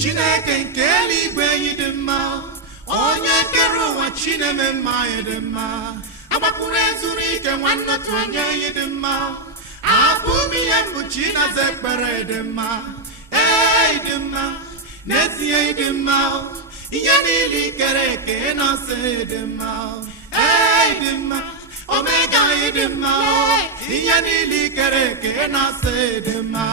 Chineke nke eluigwe yi dị mma, onye kere ụwa Chineme mma yi dị mma, agbapụrụ ezuru ike nwanne otu onye yi dị mma, abụ m ihe mkpuchi na-aza ekpere dị mma, dị mma, n'ezie dị mma, ihe niile ikere eke na-asị dị mma, dị mma, omega dị mma, ihe niile ikere eke na-asị dị mma.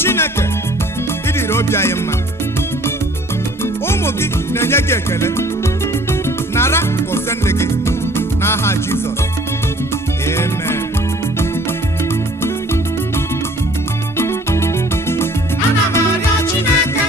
Chineke idiri obi anyị mma. Ụmụ gị na-enye gị ekele. Nara gọzie nne gị n'aha Jizọs. Amen. Chineke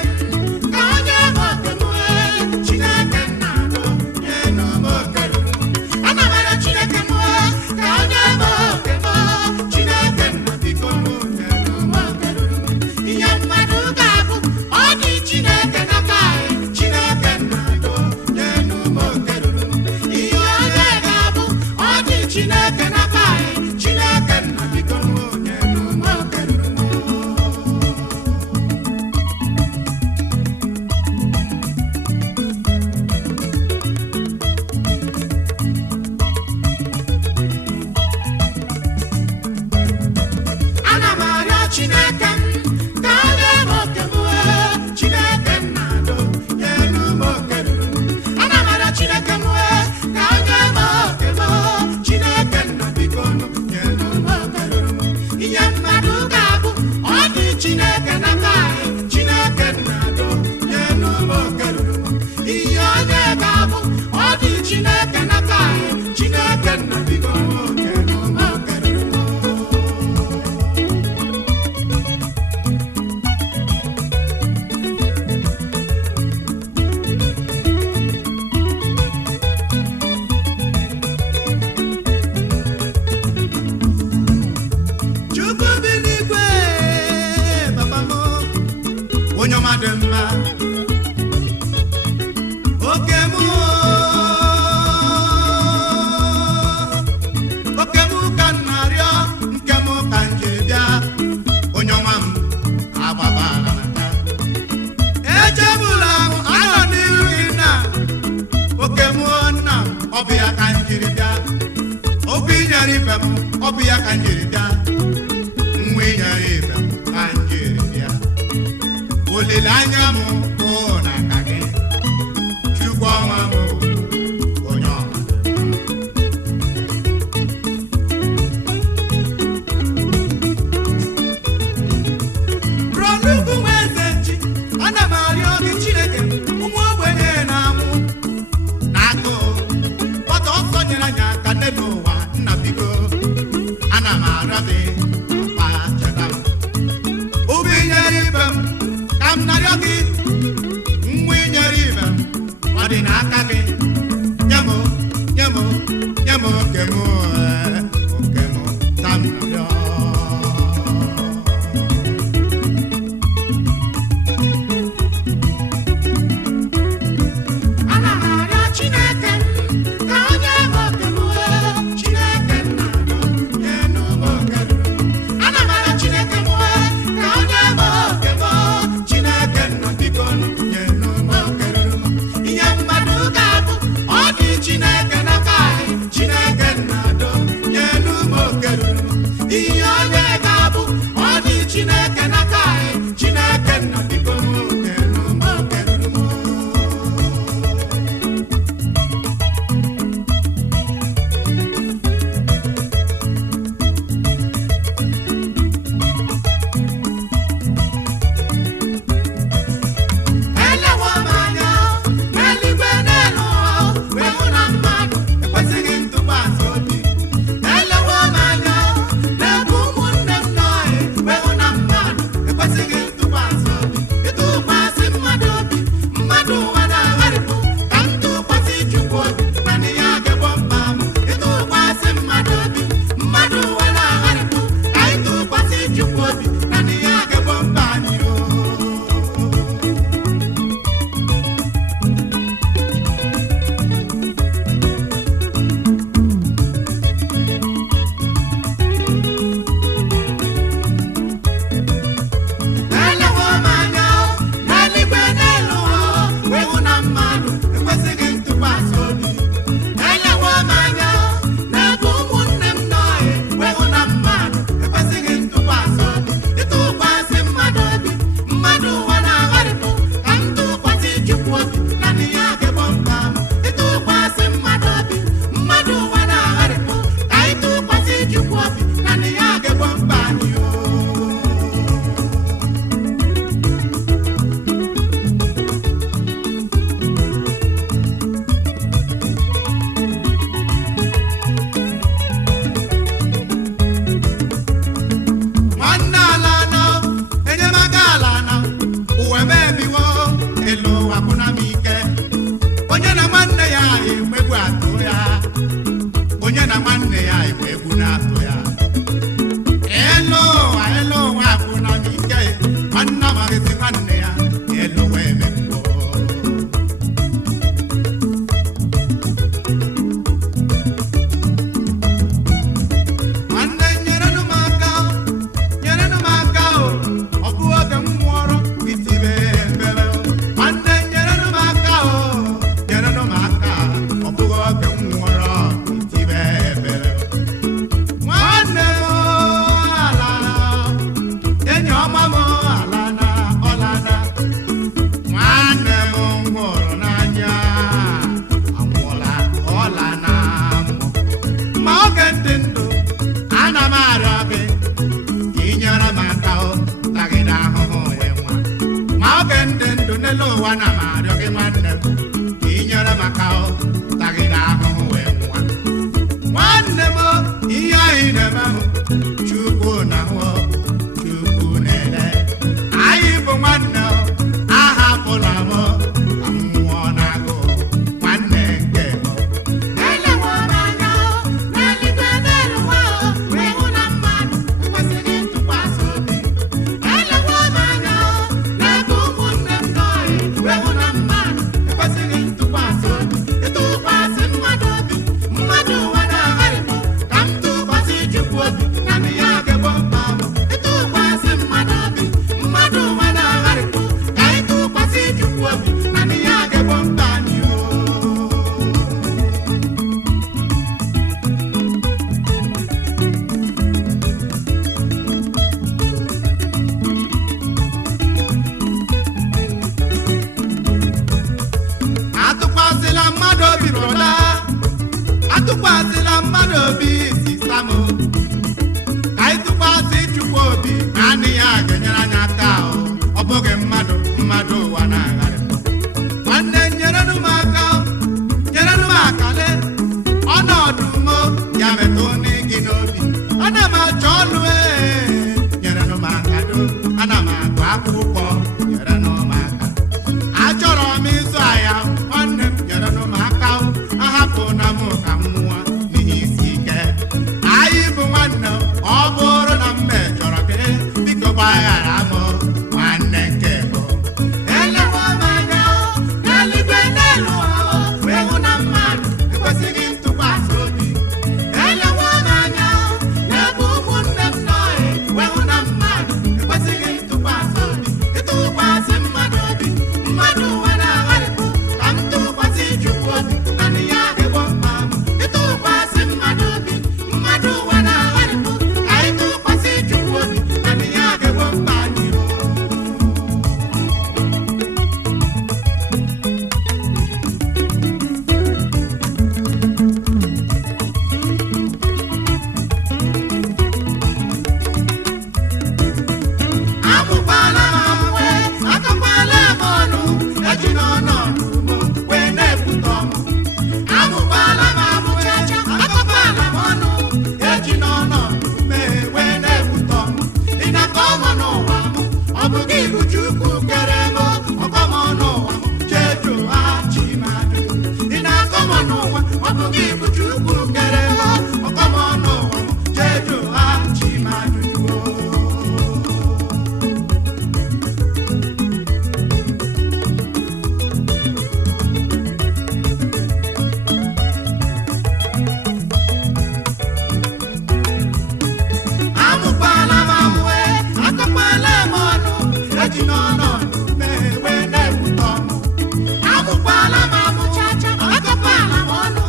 bụ ya ka njiri bịa. Obi nyere ibe m, ọ bụ ya ka njiri bịa. Nwa nyere ibe m ka njiri bịa. Olileanya m bụ n'aka gị, Chukwu ọma m onye ọma. Brọnugwu nwa Ezeji, ana m arịọ gị Chineke, ụmụ ogbenye na-amụ n'agụụ, gbata ọsọ nyere anyị aka n'elu ụwa. Nna biko, ana m arịọ gị, papa cheta m. Obi nyere ibe m ka m narịọ gị, nwa inyere ibe m ọ dị n'aka gị. Nye m oke m, oke m ka m narịọ. Ana m arịọ Chineke ka o nye m oke m, Chineke nna nyenu m oke m. Ana m arịọ Chineke m ka o nye m oke m, Chineke nna biko nyenu m oke m. Ihe mmadụ ga-abụ ọ dị Chineke n'aka anyị, Chineke nna nyenu m oke m. Ihe onye ga-abụ ọ dị Chineke n'aka anyị, Chineke nna biko nyenu m oke m. Elewo m anya n'eluigwe n'elu ụwa, wee hụ na mmadụ ekwesịghị ntụkwasị obi. Elewo m anya n'ebe ụmụnne m nọ, wee hụ na mmadụ ekwesịghị ntụkwasị obi. Ịtụkwasị mmadụ obi, mmadụ ụwa na-agharịpụ. Ka m tụkwasị Chukwu obi, naanị ya ga-egbo mkpa m. Ịtụkwasị mmadụ obi, mmadụ ụwa na-agharịpụ. Ka anyị tụkwasị Chukwu obi, naanị ya ga-egbo mkpa anyị. Elewo m anya n'eluigwe n'elu ụwa, wee hụ na mmadụ ekwesịghị ntụkwasị obi. Elewo m anya n'ebe ụmụnne m nọ, wee hụ na mmadụ ekwesịghị ntụkwasị obi. Ịtụkwasị mmadụ obi, mmadụ ụwa na-agharịpụ. Ka m tụkwasị Chukwu obi, naanị ya ga-egbo mkpa m. Ịtụkwasị mmadụ obi, mmadụ ụwa na-agharịpụ. Ka anyị tụkwasị Chukwu obi, naanị ya ga-egbo mkpa anyị. Nwanne ala na enyemaka ala na ụwa emebiwo, elu ụwa kwụna m ike. Onye na nwanne ya egbu atụ ya, onye na nwanne ya egbu na-atụ ya. Elu ụwa kwụna m ike. Nwanne amaghịzi nwanne ya, elu ụwa emebiwo. Nwanne nyerenụ m aka, nyerenụ m aka o, ọ bụ oge m nwụọrọ itibe ebere. Nwanne nyerenụ m aka o, nyerenụ m aka, ọ bụghị oge m nwụọrọ itibe ebere. Nwanne m alala, enyi ọma m alala, ọlala. Nwanne m hụrụ n'anya anwụọla, ọla na mmụọ. Ma oge dị ndụ, ana m arịọ gị ka ị nyere m aka o, tagide ahụhụ ya nwa. Ma oge ndị ndụ n'elu ụwa, na m arịọ gị nwanne m ka ị nyere m aka o, tagide ahụhụ ya nwa. Nwanne m, ihe anyị na-eme m, Chukwu na-ahụ, Chukwu na-ele. Anyị bụ nwanne o, ahapụla m ka m nwụọ n'agụụ, nwanne nke m. Elewo m anya n'eluigwe n'elu ụwa, wee hụ na mmadụ ekwesịghị ntụkwasị obi. Elewo m anya n'ebe ụmụnne m nọ, wee hụ na mmadụ ekwesịghị ntụkwasị obi. atụkwasịla mmadụ obi si Sammy, ka anyị tụkwasị Chukwu obi na anị ya ga-enyere anyị aka. Ọ bụghị mmadụ ụwa na-agharị. Nwanne nyerenụ m aka, nyerenụ m aka lee ọnọdụ m ya metụ gị n'obi. Ana m achọ ọlụ nyerenụ m aka do, ana m agụ akwụkwọ nyerenụ m aka. Achọrọ m ịzụ ahịa, nwanne m nyerenụ m aka. Ahapụ na m ka m nwụọ n'ihi isi ike. Anyị bụ nwanne, ọ bụrụ na m mejọrọ gị biko gbaghara m nwanne nke bụ. Elewa m anya n'eluigwe n'elu ụwa wee hụ na mmadụ ekwesịghị ntụkwasị obi. Elewa m anya n'ebe ụmụnne m nọ wee hụ na mmadụ ekwesịghị ntụkwasị obi. Ịtụkwasị mmadụ obi, mmadụ ụwa na-agharịpụ. Ka m tụkwasị Chukwu obi na nị ya ga-egbo mkpa m. Ịtụkwasị mmadụ obi, mmadụ ụwa na-agharịpụ. Ka anyị tụkwasị Chukwu obi na nị ya ga-egbo mkpa anyị. Amụkwala m amụwe, akọkwala m ọnụ, eji n'ọnọdụ m wee na-ekwutọ m. Amụkwala m amụwe, akọkwala m ọnụ, eji n'ọnọdụ m wee na-ekwutọ m. Ị na-akọ m n'ụwa m, ọ bụ gị bụ Chukwu kere m. Ọkọ m n'ụwa m, chedo Chim. Ị na-akọ m n'ụwa, ọ bụ gị bụ Chukwu kere m. Ọkọ m n'ụwa m, chedo Chim. Amụkwala m amụwe, akọkwala m ọnụ, eji n'ọnọdụ m wee na-ekwutọ m. Amụkwala m amụchacha, akọkwala m ọnụ,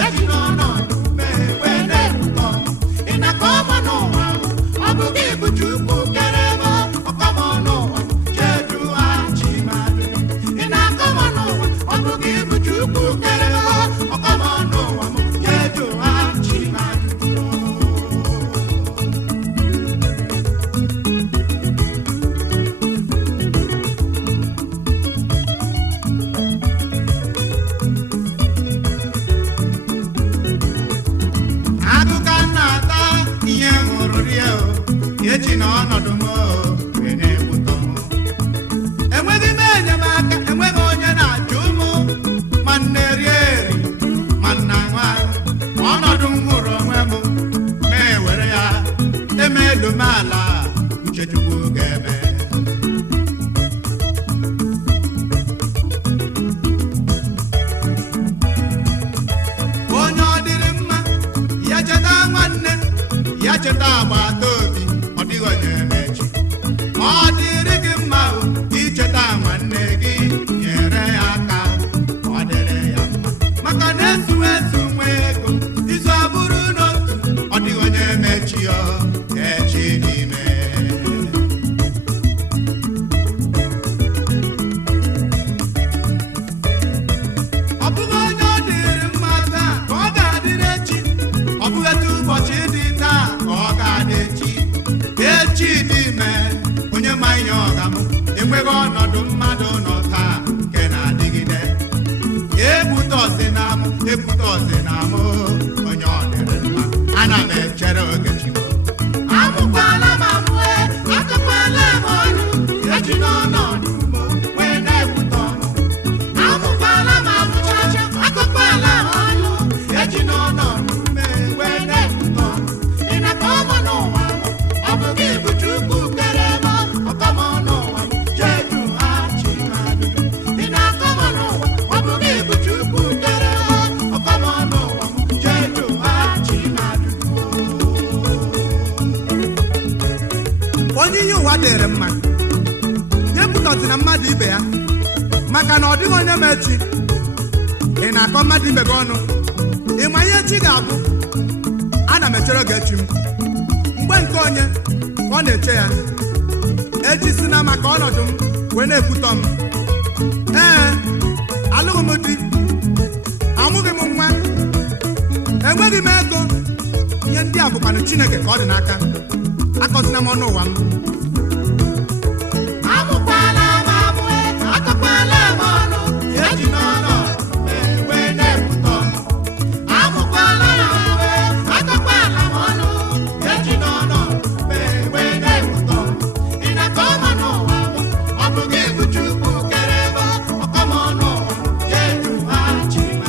eji n'ọnọdụ m wee na-ekwutọ m. Ị na-akọ m n'ụwa m, ọ bụ gị bụ Chukwu kere m. Ọkọ m n'ụwa m, chedo Chim. Ị na-akọ m n'ụwa, ọ bụ gị bụ Chukwu kere m. Ọkọ m n'ụwa m, chedo Chim. Agụka na-ata ihe hụrụ rie eji n'ọnọdụ m wee na-ekwutọ m. Enweghị m enyemaka, enweghị onye na-achụ m. Ma nne rie eri, ma nna nwa. Ọnọdụ m hụrụ onwe m, ma ewere ya emedo m ala. Uche Chukwu ga-eme. Onye ọ dịrị mma, ya cheta nwanne, ya cheta agbata obi. Ọ dịghị onye emechi. Ọ dịrị gị mma icheta nwanne gị, nyere ya aka ka ọ dịrị ya mma. Maka na ezu nwe ego, izu abụrụ n'otu. Ọ dịghị onye emechi ya echi n'ime. Ọ bụghị onye ọ dịrị mma taa ka ọ ga-adịrị echi. Ọ bụghị etu ụbọchị dị taa ka ọ ga-adị echi. Echi dị ime, onye ma ihe ọ ga-amụ. Enweghị ọnọdụ mmadụ nọ taa nke na-adịgide. Ekwute ọsị na amụ, onye ọ dịrị mma. Ana m echere oge Chim. Amụkwala m amụwe, akọkwala m ọnụ, eji n'ọnọdụ m wee na-ekwutọ m. Amụkwala m amụchacha, akọkwala m ọnụ, eji n'ọnọdụ m wee na-ekwutọ m. Ị na-akọ m n'ụwa m, ọ bụ gị bụ Chukwu kere m. Ọkọ m n'ụwa m, chedo Chim. Ị na-akọ m n'ụwa, ọ bụ gị bụ Chukwu kere m. Ọkọ m n'ụwa m, chedo Chim. Onye ihe ụwa dịrị mma, ya ekwutọsị na mmadụ ibe ya. Maka na ọ dịghị onye ma echi. Ị na-akọ mmadụ ibe gị ọnụ, ị ma ihe chi ga-abụ. Ana m echere oge Chim. Mgbe nke onye ọ na-eche ya, echi si na maka ọnọdụ m wee na-ekwutọ m. Alụghị m di, amụghị m nwa. enweghị m ego ihe ndị a bụkwanụ Chineke ka ọ dị n'aka akọzina m ọnụ ụwa m amụkwala m amụ akọkwala m ọnụ eji n'ọnụ wee na-ekwutọ m amụkwala m amụ akọkwala m ọnụ eji n'ọnụ wee na-ekwutọ m ị na-akọ m n'ụwa ọ bụ gị bụ Chukwu kere ebe ọkọ m n'ụwa jee jụwa Chim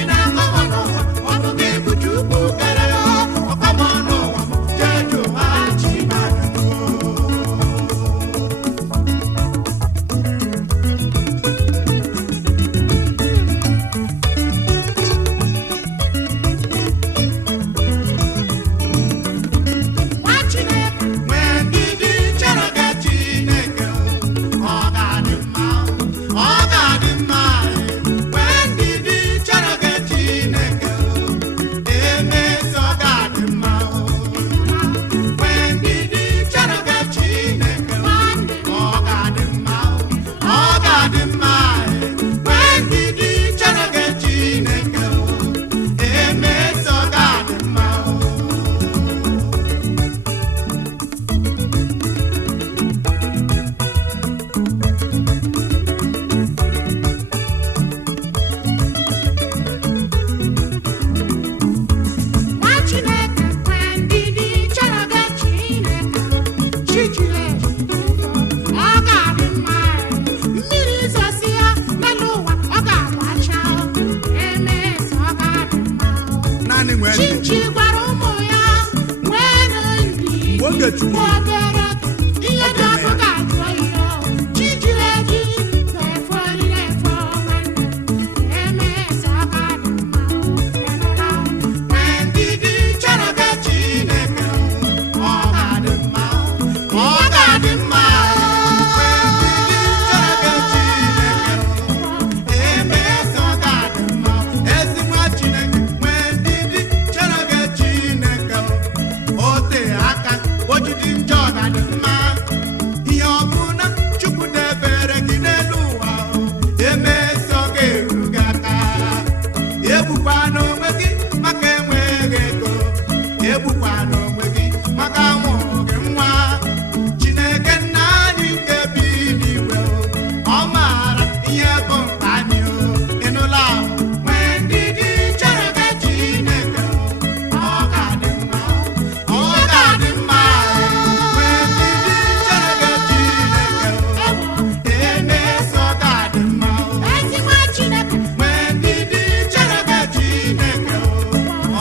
ị na-akọ m n'ụwa ọ bụ gị bụ Chukwu kere ebe ọkọ m n'ụwa jee jụwa Chim nwa Chineke nwee ndidi chere gị Chineke ọ ga-adị mma ọ ga-adị mma nwee ndidi chere gị Chineke emeso ọ ga-adị mma nwee ndidi chere gị Chineke ọ ga-adị mma ọ ga-adị mma nwee ndidi chere gị Chineke emeso ọ ga-adị mma nwa Chineke nwee ndidi chere gị Chineke chi jiri eji ọ ga-adị mma mmiri zosi ya n'elu ụwa ọ ga-agbacha emeso ọ ga-adị mma naanị nwee ndidi Chinchi gwara ụmụ ya nwee ndidi mgbe oge Chukwu obere ihe dị ọkụ ga-ajụ oyi chi jiri eji na-efo na-efo nwanne emeso ọ ga-adị mma nwee ndidi chere gị Chineke ọ ga-adị mma ọ ga-adị mma nwee ndidi chere gị Chineke emeso ọ ga-adị mma ezi nwa Chineke nwee ndidi chere gị Chineke o tee aka o jide njọ ga-adị mma ihe ọbụla Chukwu debere gị n'elu ụwa emeso ọ ga-eru gị aka egbukwana onwe gị maka enweghị ego egbukwana onwe gị maka amụghị nwa Chineke nna anyị nke bi n'igwe ọ maara ihe bụ mkpa anyị ịnụla ahụ nwee ndidi chere gị Chineke ọ ga-adị mma ọ ga-adị mma nwee ndidi chere gị Chineke emeso ọ ga-adị mma ezi nwa Chineke nwee ndidi chere gị Chineke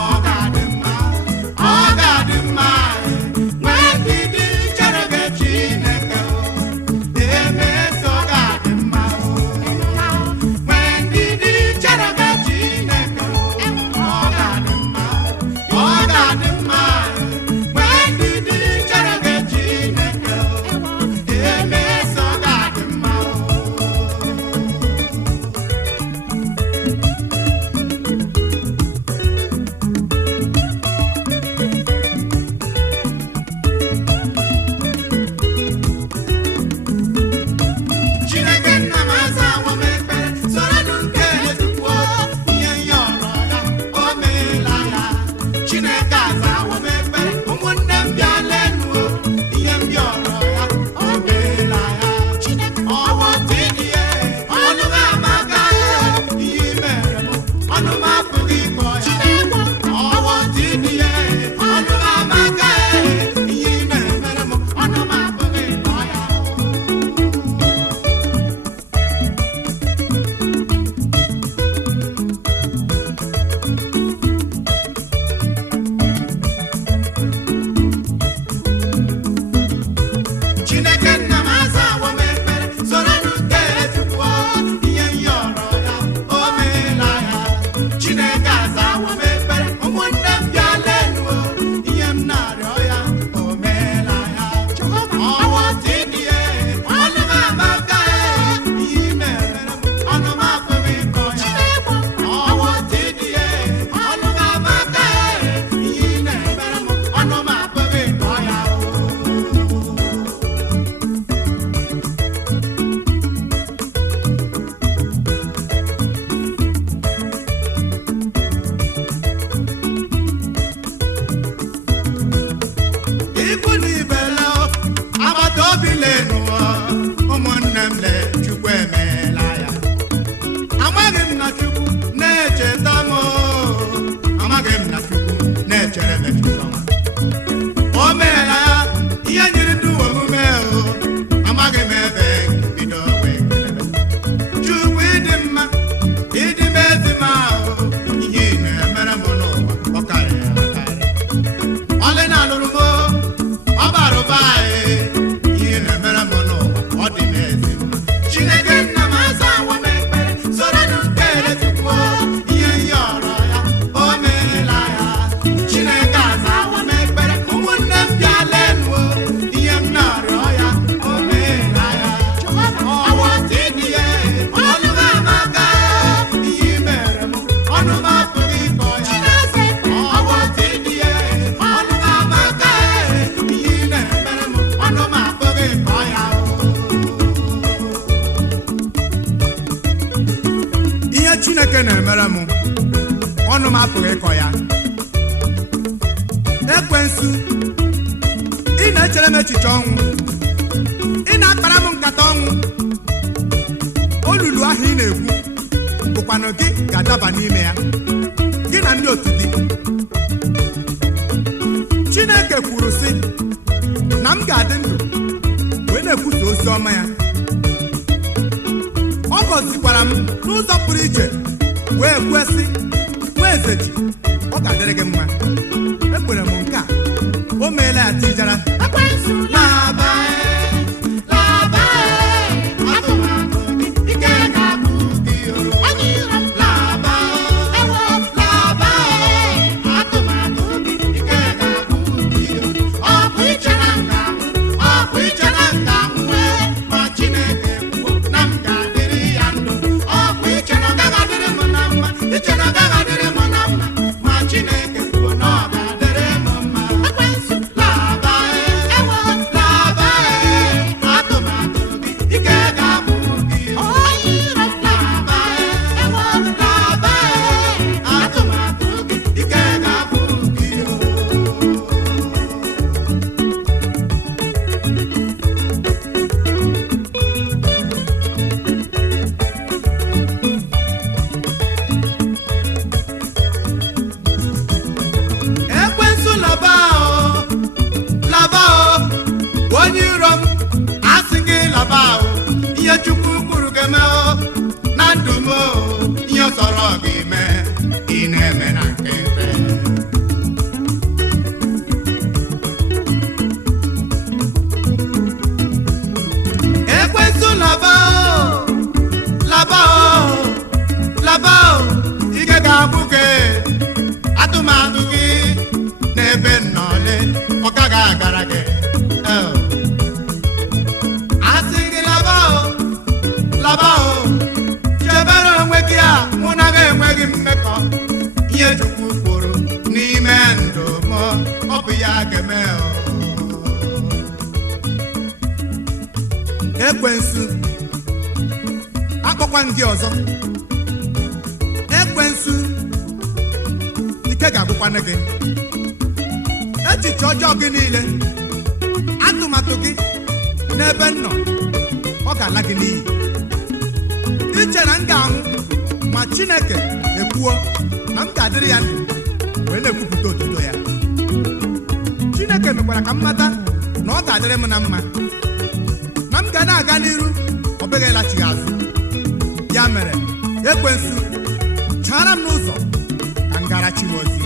ọ ga-adị mma ọ ga-adị mma nwee ndidi chere gị Chineke emeso ọ ga-adị mma nwee ndidi chere gị Chineke ọ ga-adị mma ọ ga-adị mma nwee ndidi chere gị Chineke emeso ọ ga-adị mma Chineke nna m azawo m ekpere soronụ nke etukwuo ihe nyọrọ ya o meela ya Chineke azawo m ekpere ụmụnne m bịa lenuo ihe m yọrọ ya o meela ya ọwụ dị ihe ọnụ m amaka ihe i mere m ọnụ m apụghị ịkọ ya ọwụ dị ihe ọnụ m amaka ihe ị na-emere m ọnụ m apụghị ịkọ ya na-emere m n'ụwa ọ karịrị akarị. Ọlị na-alụrụ m ọ bara ụba ihe na-emere m n'ụwa ọ dị n'ezi mma. Chineke nna m azawo m ekpere soronụ nkele Chukwu ihe ọrọ ya o meela ya. Chineke azawo m ekpere ụmụnne m bịala enu ihe m na-arịọ ya o meela ya. Ọwọ dị ya ọnụ m amaka ihe mere m ọnụ m apụghị ịkọ ya. Ọwọ dị ya ọnụ m amaka ihe na-emere m ọnụ m apụghị ịkọ ya. ihe Chineke na-emere m ọnụ m apụghị ịkọ ya. Ekwensu, ị na-echere m echiche ọnwụ, ị na-akpara m nkata ọnwụ. Olulu ahụ ị na-ekwu bụkwanụ gị ga-adaba n'ime ya, gị na ndị otu gị. Chineke kwuru sị na m ga-adị ndụ wee na-ekwusa ozi ọma ya. Ọ gọzikwara m n'ụzọ pụrụ iche wee kwesị nwa Ezeji ọ ga-adịrị gị mma. Ekwere m nke a, o meela ya tijara. Ekwensu laba laba atụmatụ gị ike ga-abụ gị onye iro m laba ewo laba atụmatụ gị ike ga-abụ gị. Ọ bụ iche na nga ọ bụ iche na nga nwee ma Chineke kwuo na m ga-adịrị ya ndụ. Ọ bụ iche na ọ gaghị adịrị m na mma, iche na ọ gaghị adịrị m na mma ma Chineke kwuo na ọ ga-adịrị m mma. Ekwensu laba ewo laba atụmatụ gị ike ga-abụ gị onye iro m laba ewo laba atụmatụ gị ike ga-abụ gị. Ekwensu laba laba onye iro m asị gị laba ihe Chukwu kwuru ga-eme na ndụ m ihe sọrọ gị mee ị na-eme na nkịtị. Ekwensu laba laba laba ike ga-abụ gị atụmatụ gị n'ebe nnọle ọ gaghị agara gị. Asị gị laba laba chebere onwe gị a mụ na gị enweghị mmekọ. Ihe Chukwu kwuru n'ime ndụ m ọ bụ ya ga-eme. Ekwensu, akpọkwa gị ọzọ. Ekwensu, ike ga-agwụkwanụ gị. Echiche ọjọọ gị niile, atụmatụ gị n'ebe m nọ ọ ga-ala gị n'iyi. Iche na m ga-anwụ ma Chineke ekwuo na m ga-adịrị ya ndụ wee na-ekwupụta otuto ya. Chineke mekwara ka m mata na ọ ga-adịrị m na mma, na m ga na-aga n'iru ọ bụghị ịlachighị azụ. Ya mere Ekwensu, chara m n'ụzọ ka m gara Chim ozi.